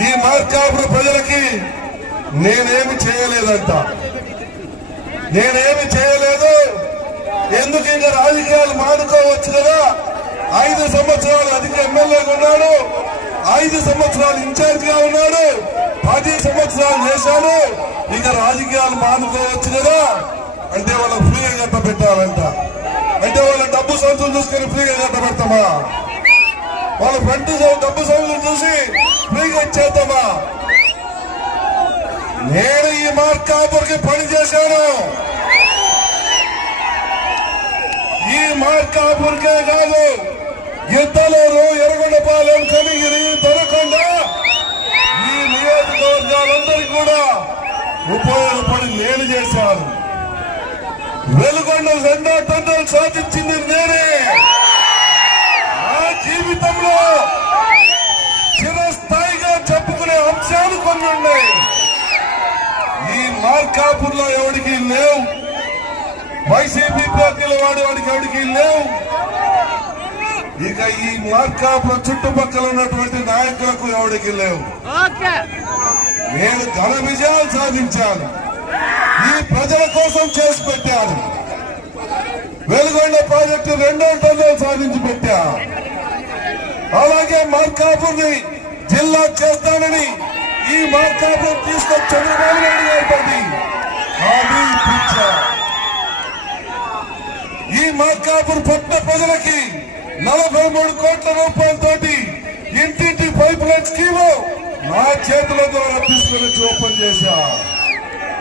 ఈ ప్రజలకి నేనేమి చేయలేదంట. నేనేమి చేయలేదు. ఎందుకు ఇంకా రాజకీయాలు మానుకోవచ్చు కదా? ఐదు సంవత్సరాలు అధిక ఎమ్మెల్యేగా ఉన్నాడు. ఐదు సంవత్సరాలు ఇన్ఛార్జ్గా ఉన్నాడు. పది సంవత్సరాలు చేశాను. ఇక రాజకీయాలు మానుకోవచ్చు కదా. అంటే వాళ్ళకి ఫ్రీగా గట్ట పెట్టాలంట అంటే వాళ్ళ డబ్బు సంచులు చూసుకొని ఫ్రీగా గట్ట పెడతామా వాళ్ళ ఫ్రంట్ డబ్బు సంచులు చూసి ఫ్రీగా ఇచ్చేద్దామా? నేను ఈ మార్కాపురికి పని చేశాను. ఈ మార్కాపురికే కాదు గిద్దలూరు ఎర్రగొండపాలెం కనిగిరి ఉపయోగపడి మేలు చేశారు. వెలుగొండ రెండో తండ్రులు సాధించింది నేనే. నా జీవితంలో చిరస్థాయిగా చెప్పుకునే అంశాలు కొన్ని ఉన్నాయి. ఈ మార్కాపూర్లో ఎవరికి లేవు? వైసీపీ పార్టీల వాడి వాడికి ఎవరికి లేవు? ఇక ఈ మార్కాపురం చుట్టుపక్కల ఉన్నటువంటి నాయకులకు ఎవరికి లేవు? ఓకే. నేను ఘన విజయాలు సాధించాను. ఈ ప్రజల కోసం చేసి పెట్టాను. వెలుగొండ ప్రాజెక్టు రెండో టన్నులు సాధించి పెట్టా. అలాగే మార్కాపూర్ని జిల్లా చేస్తానని ఈ మార్కాపూర్ తీసుకొచ్చి చంద్రబాబు నాయుడు గారి హామీ ఇప్పించా ఈ మార్కాపూర్ పట్న ప్రజలకి నలభై మూడు కోట్ల రూపాయలతోటి ఇంటింటి పైప్ లైన్ స్కీము నా చేతుల ద్వారా తీసుకొని ఓపెన్ చేశా.